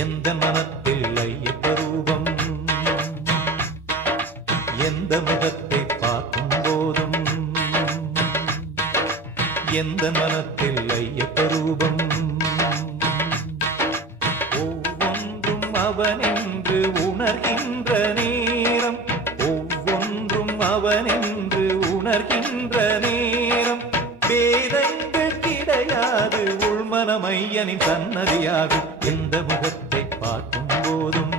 எந்த மனத்தில் ஐயப்பரூபம் எந்த முகத்தை பார்க்கும் போதும் எந்த மனத்தில் ஐயப்பரூபம் ஒவ்வொன்றும் அவனென்று உணர்கின்ற நேரம் ஒவ்வொன்றும் அவனென்று உணர்கின்ற நேரம் வேதங்கள் கிடையாது உள்மனம் ஐயனின் சன்னதியாகும் எந்த முகத்தை பார்க்கும் போதும்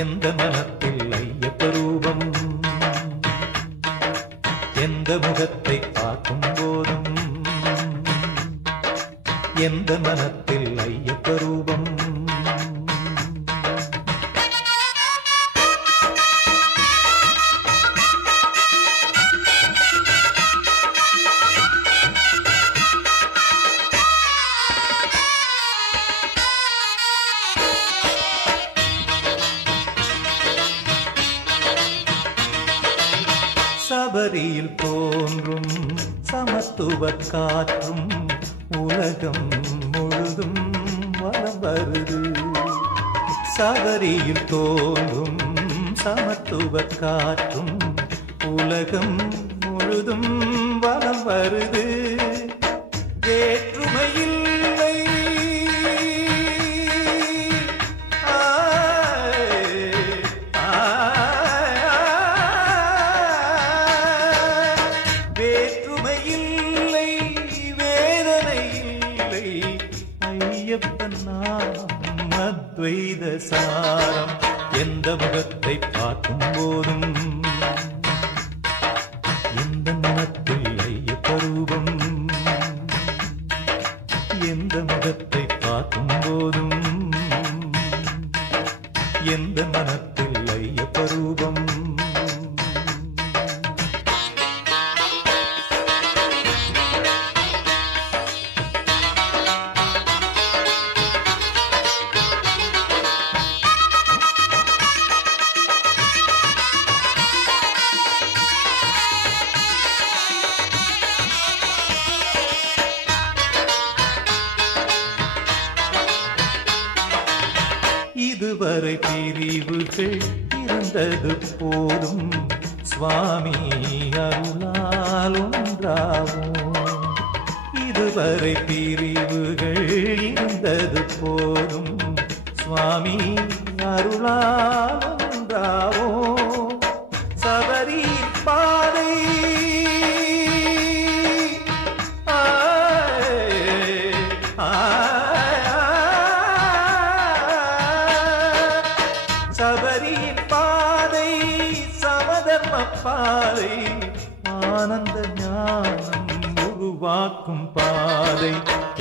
எந்த மனத்தில் ஐயப்பரூபம் எந்த முகத்தை பார்க்கும் போதும் எந்த மனத்தில் ஐயப்பரூபம் சபரியில் தோன்றும் சமத்துவ காற்றும் உலகம் முழுதும் வலம் வருது சபரியில் தோன்றும் சமத்துவ காற்றும் உலகம் முழுதும் வலம் வருது வேற்றுமையில்லை வேற்றுமையில்லை வேதனை இல்லை ஐயப்பன் நாமம் அத்வைத சாரம் எந்த முகத்தை பார்க்கும் போதும் எந்த மனத்தில் ஐயப்பரூபம் எந்த முகத்தை பார்க்கும் போதும் எந்த மனத்தில் ஐயப்பரூபம் இதுவரை பிரிவுகள் இருந்தது போதும் சுவாமி அருளால் ஒன்றாவோம் இதுவரை பிரிவுகள் இருந்தது போதும் சுவாமி அருளால் ஒன்றாவோம் சபரி பாதை சபரியின் பாதை சமதர்ம பாதை ஆனந்த ஞானம் உருவாக்கும் பாதை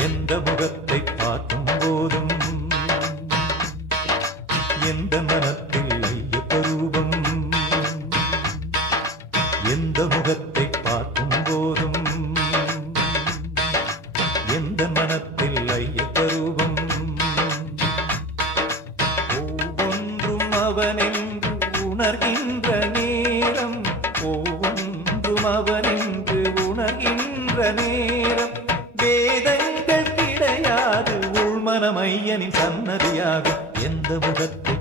எந்த முகத்தை பார்க்கும் போதும் எந்த மனத்தில் ஐயப்பரூபம் எந்த முகத்தை பார்க்கும் போதும் எந்த மனத்தில் ஐயப்பரூபம் அவனென்று உணர்கின்ற நேரம் ஒவ்வொன்றும் அவனென்று உணர்கின்ற நேரம் வேதங்கள் கிடையாது உள்மனம் ஐயனின் சன்னதியாகும் எந்த முகத்தை